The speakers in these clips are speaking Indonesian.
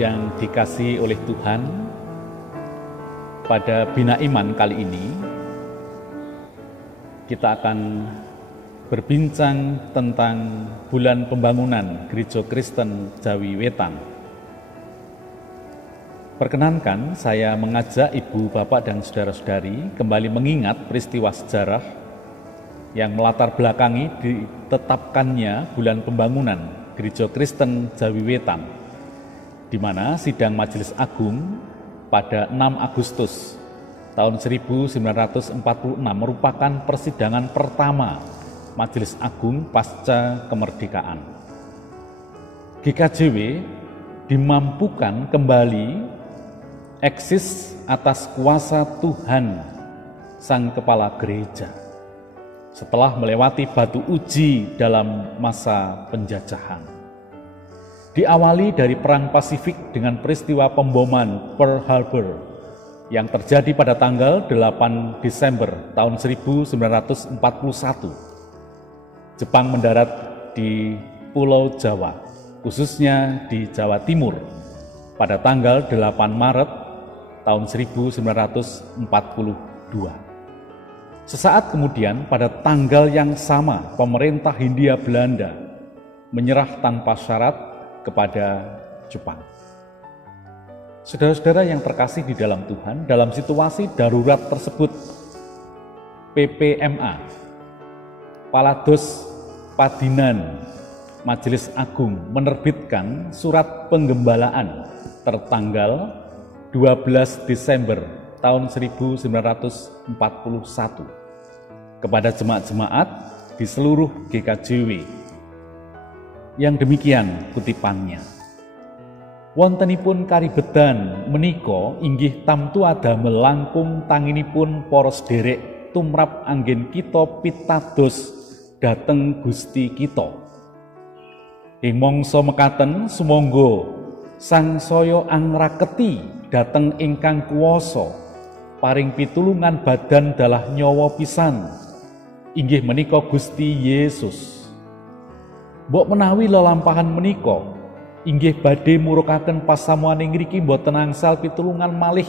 yang dikasihi oleh Tuhan, pada Bina Iman kali ini kita akan berbincang tentang bulan pembangunan Gereja Kristen Jawi Wetan. Perkenankan saya mengajak ibu, bapak, dan saudara-saudari kembali mengingat peristiwa sejarah yang melatar belakangi ditetapkannya bulan pembangunan Gereja Kristen Jawi Wetan, di mana sidang Majelis Agung pada 6 Agustus tahun 1946 merupakan persidangan pertama Majelis Agung pasca kemerdekaan. GKJW dimampukan kembali eksis atas kuasa Tuhan Sang Kepala Gereja setelah melewati batu uji dalam masa penjajahan. Diawali dari Perang Pasifik dengan peristiwa pemboman Pearl Harbor yang terjadi pada tanggal 8 Desember tahun 1941. Jepang mendarat di Pulau Jawa, khususnya di Jawa Timur, pada tanggal 8 Maret tahun 1942. Sesaat kemudian pada tanggal yang sama pemerintah Hindia Belanda menyerah tanpa syarat kepada Jepang. Saudara-saudara yang terkasih di dalam Tuhan, dalam situasi darurat tersebut PPMA, Palados Padinan Majelis Agung menerbitkan surat penggembalaan tertanggal 12 Desember tahun 1941 kepada jemaat-jemaat di seluruh GKJW. Yang demikian kutipannya. Wontenipun karibetan menika inggih tamtu adamel langkung tanginipun poros derek tumrap anggen kita pitados dhateng Gusti kita. Ing mangsa mekaten sumangga sangsaya angraketi dhateng ingkang kuwasa paring pitulungan badan dalah nyawa pisan inggih menika Gusti Yesus. Mbok menawi lelampahan menika inggih badhe murukaken pasamuaning ngriki boten angsal pitulungan malih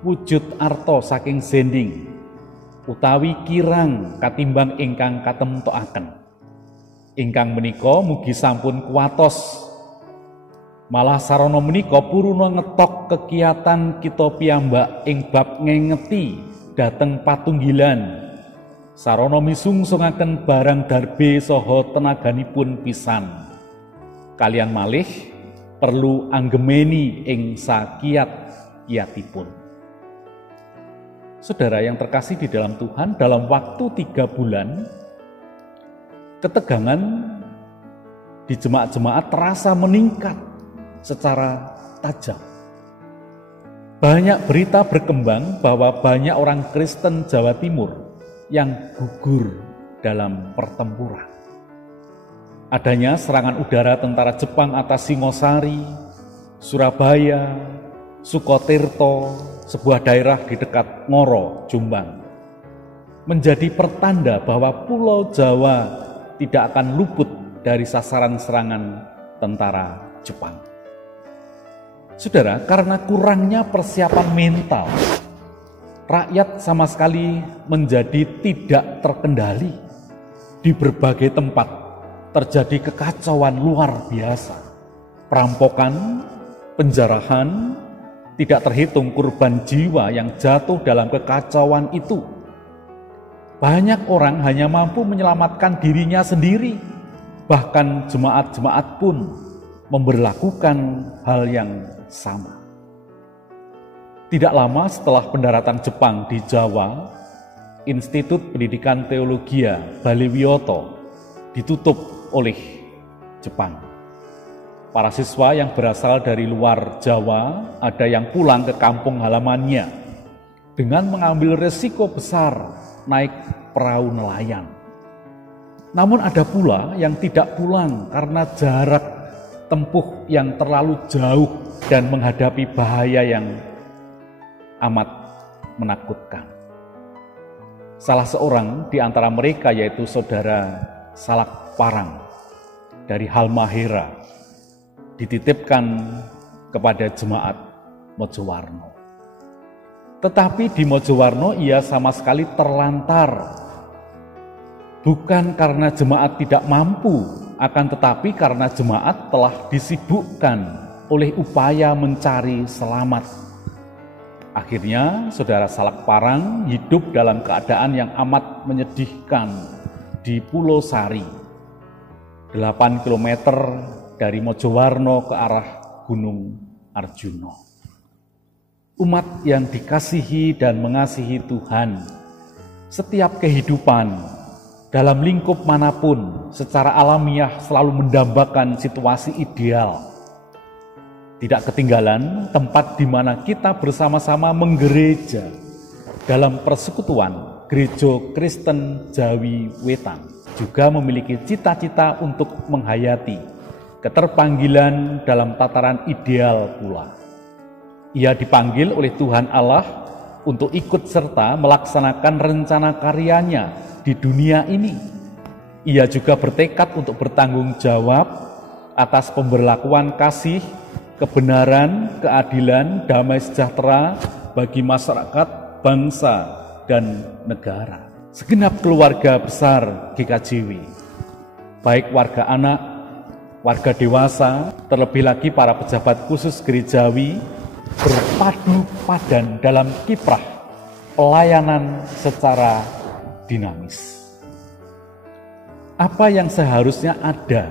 wujud arta saking zending utawi kirang katimbang ingkang katemtokaken. Ingkang menika mugi sampun kuwatos. Malah sarana menika puruna ngetok kekiatan kita piyambak ing bab ngengeti dhateng patunggilan. Sarana misungsungaken barang darbe saha tenaganipun pisan. Kalian malih perlu anggemeni ing sakiyat-kiyatipun. Saudara yang terkasih di dalam Tuhan, dalam waktu 3 bulan ketegangan di jemaat-jemaat terasa meningkat secara tajam. Banyak berita berkembang bahwa banyak orang Kristen Jawa Timur yang gugur dalam pertempuran. Adanya serangan udara tentara Jepang atas Singosari, Surabaya, Sukotirto, sebuah daerah di dekat Ngoro, Jombang, menjadi pertanda bahwa Pulau Jawa tidak akan luput dari sasaran serangan tentara Jepang. Saudara, karena kurangnya persiapan mental, rakyat sama sekali menjadi tidak terkendali. Di berbagai tempat terjadi kekacauan luar biasa. Perampokan, penjarahan, tidak terhitung korban jiwa yang jatuh dalam kekacauan itu. Banyak orang hanya mampu menyelamatkan dirinya sendiri. Bahkan jemaat-jemaat pun memberlakukan hal yang sama. Tidak lama setelah pendaratan Jepang di Jawa, Institut Pendidikan Teologia Baliwioto ditutup oleh Jepang. Para siswa yang berasal dari luar Jawa ada yang pulang ke kampung halamannya dengan mengambil resiko besar naik perahu nelayan. Namun ada pula yang tidak pulang karena jarak tempuh yang terlalu jauh dan menghadapi bahaya yang amat menakutkan. Salah seorang di antara mereka yaitu saudara Salak Parang dari Halmahera dititipkan kepada jemaat Mojowarno. Tetapi di Mojowarno ia sama sekali terlantar. Bukan karena jemaat tidak mampu, akan tetapi karena jemaat telah disibukkan oleh upaya mencari selamat. Akhirnya saudara Salak Parang hidup dalam keadaan yang amat menyedihkan di Pulau Sari, 8 km dari Mojowarno ke arah Gunung Arjuna. Umat yang dikasihi dan mengasihi Tuhan, setiap kehidupan dalam lingkup manapun secara alamiah selalu mendambakan situasi ideal. Tidak ketinggalan tempat di mana kita bersama-sama menggereja dalam persekutuan Gereja Kristen Jawi Wetan juga memiliki cita-cita untuk menghayati keterpanggilan dalam tataran ideal pula. Ia dipanggil oleh Tuhan Allah untuk ikut serta melaksanakan rencana karyanya di dunia ini. Ia juga bertekad untuk bertanggung jawab atas pemberlakuan kasih, kebenaran, keadilan, damai sejahtera bagi masyarakat, bangsa, dan negara. Segenap keluarga besar GKJW, baik warga anak, warga dewasa, terlebih lagi para pejabat khusus gerejawi, berpadu padan dalam kiprah pelayanan secara dinamis. Apa yang seharusnya ada,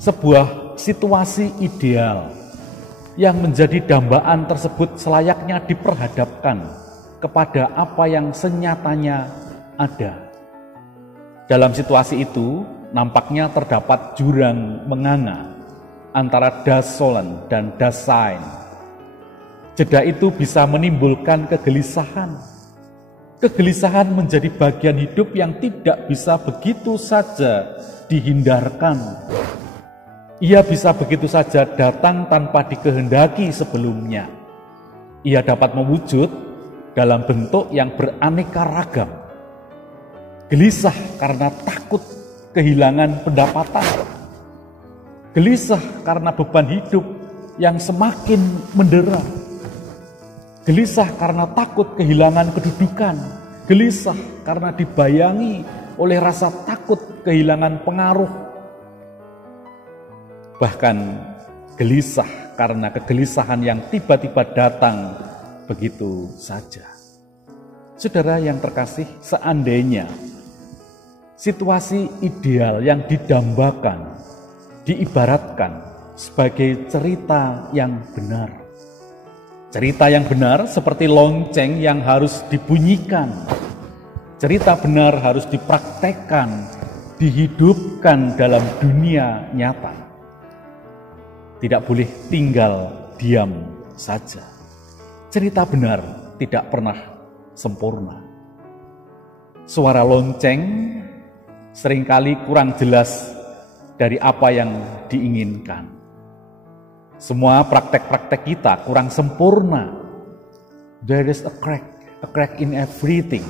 sebuah situasi ideal yang menjadi dambaan tersebut selayaknya diperhadapkan kepada apa yang senyatanya ada. Dalam situasi itu, nampaknya terdapat jurang menganga antara Das Solen dan Das Sein. Jeda itu bisa menimbulkan kegelisahan. Kegelisahan menjadi bagian hidup yang tidak bisa begitu saja dihindarkan. Ia bisa begitu saja datang tanpa dikehendaki sebelumnya. Ia dapat mewujud dalam bentuk yang beraneka ragam. Gelisah karena takut kehilangan pendapatan. Gelisah karena beban hidup yang semakin mendera. Gelisah karena takut kehilangan kedudukan. Gelisah karena dibayangi oleh rasa takut kehilangan pengaruh. Bahkan gelisah karena kegelisahan yang tiba-tiba datang begitu saja. Saudara yang terkasih, seandainya situasi ideal yang didambakan, diibaratkan sebagai cerita yang benar. Cerita yang benar seperti lonceng yang harus dibunyikan. Cerita benar harus dipraktekkan, dihidupkan dalam dunia nyata. Tidak boleh tinggal diam saja. Cerita benar tidak pernah sempurna. Suara lonceng seringkali kurang jelas dari apa yang diinginkan. Semua praktek-praktek kita kurang sempurna. There is a crack in everything.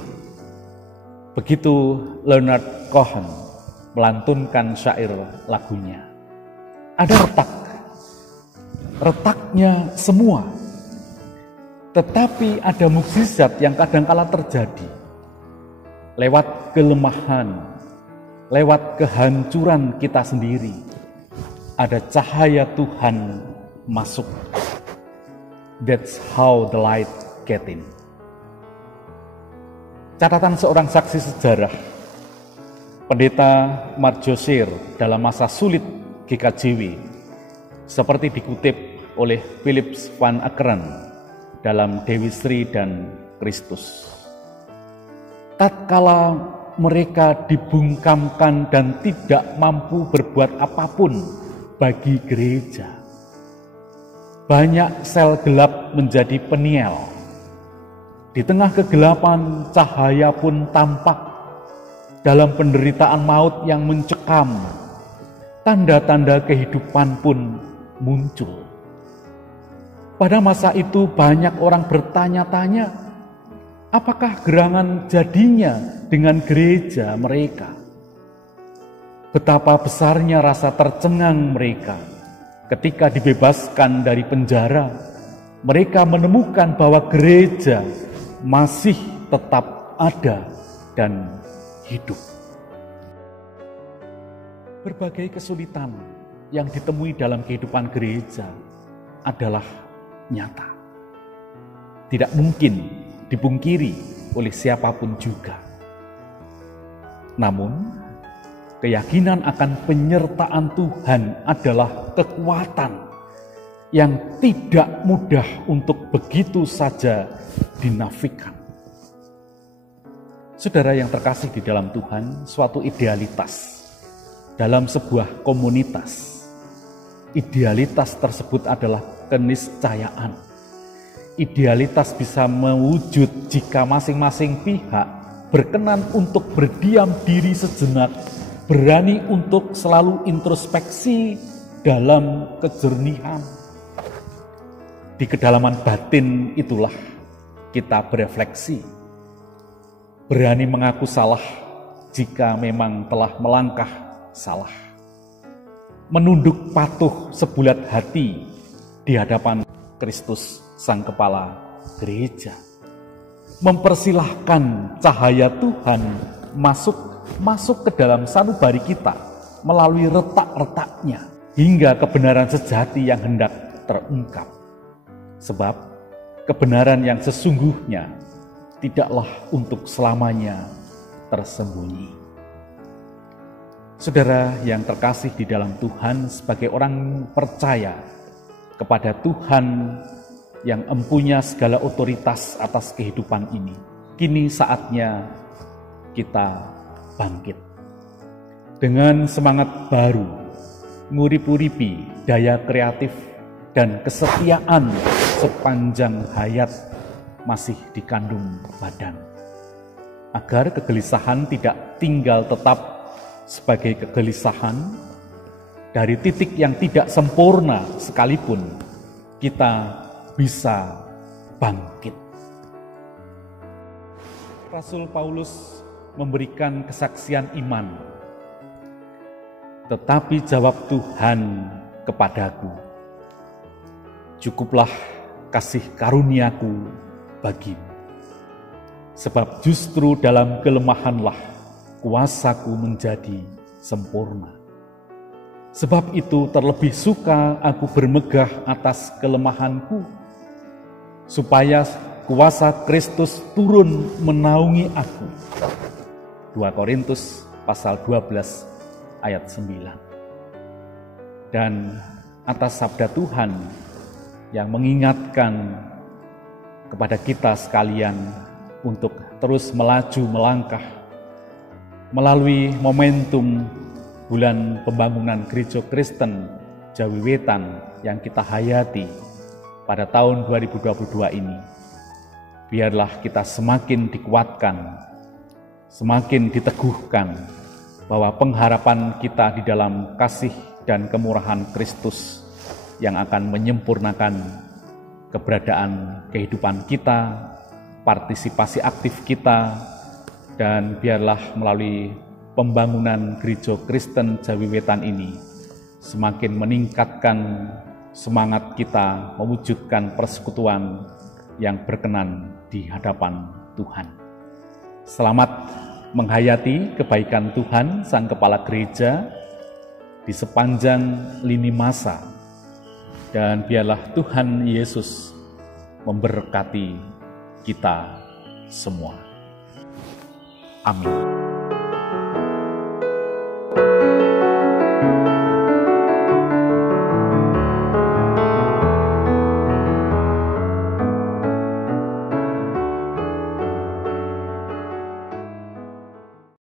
Begitu Leonard Cohen melantunkan syair lagunya. Ada retaknya semua. Tetapi ada mukjizat yang kadangkala terjadi. Lewat kelemahan, lewat kehancuran kita sendiri, ada cahaya Tuhan masuk. That's how the light get in. Catatan seorang saksi sejarah, Pendeta Marjosir dalam masa sulit GKJW, seperti dikutip oleh Philips van Akkeren dalam Dewi Sri dan Kristus. Tatkala mereka dibungkamkan dan tidak mampu berbuat apapun bagi gereja, banyak sel gelap menjadi peniel. Di tengah kegelapan, cahaya pun tampak. Dalam penderitaan maut yang mencekam, tanda-tanda kehidupan pun muncul. Pada masa itu banyak orang bertanya-tanya, apakah gerangan jadinya dengan gereja mereka? Betapa besarnya rasa tercengang mereka ketika dibebaskan dari penjara, mereka menemukan bahwa gereja masih tetap ada dan hidup. Berbagai kesulitan yang ditemui dalam kehidupan gereja adalah nyata. Tidak mungkin dipungkiri oleh siapapun juga. Namun, keyakinan akan penyertaan Tuhan adalah kekuatan yang tidak mudah untuk begitu saja dinafikan. Saudara yang terkasih di dalam Tuhan, suatu idealitas dalam sebuah komunitas. Idealitas tersebut adalah keniscayaan. Idealitas bisa mewujud jika masing-masing pihak berkenan untuk berdiam diri sejenak, berani untuk selalu introspeksi dalam kejernihan. Di kedalaman batin itulah kita berefleksi, berani mengaku salah jika memang telah melangkah salah, menunduk patuh sebulat hati di hadapan Kristus Sang Kepala Gereja, mempersilahkan cahaya Tuhan masuk ke dalam sanubari kita melalui retak-retaknya hingga kebenaran sejati yang hendak terungkap. Sebab kebenaran yang sesungguhnya tidaklah untuk selamanya tersembunyi. Saudara yang terkasih di dalam Tuhan, sebagai orang percaya kepada Tuhan yang empunya segala otoritas atas kehidupan ini, kini saatnya kita bangkit dengan semangat baru, ngurip-uripi daya kreatif dan kesetiaan sepanjang hayat masih dikandung badan, agar kegelisahan tidak tinggal tetap sebagai kegelisahan. Dari titik yang tidak sempurna sekalipun, kita bisa bangkit. Rasul Paulus memberikan kesaksian iman. Tetapi jawab Tuhan kepadaku, cukuplah kasih karuniaku bagimu. Sebab justru dalam kelemahanlah kuasaku menjadi sempurna. Sebab itu terlebih suka aku bermegah atas kelemahanku, supaya kuasa Kristus turun menaungi aku. 2 Korintus pasal 12 ayat 9. Dan atas sabda Tuhan yang mengingatkan kepada kita sekalian untuk terus melaju melangkah melalui momentum bulan pembangunan Gereja Kristen Jawi Wetan yang kita hayati pada tahun 2022 ini. Biarlah kita semakin dikuatkan, semakin diteguhkan bahwa pengharapan kita di dalam kasih dan kemurahan Kristus yang akan menyempurnakan keberadaan kehidupan kita, partisipasi aktif kita, dan biarlah melalui pembangunan Gereja Kristen Jawi Wetan ini semakin meningkatkan semangat kita mewujudkan persekutuan yang berkenan di hadapan Tuhan. Selamat menghayati kebaikan Tuhan Sang Kepala Gereja di sepanjang lini masa, dan biarlah Tuhan Yesus memberkati kita semua. Amin.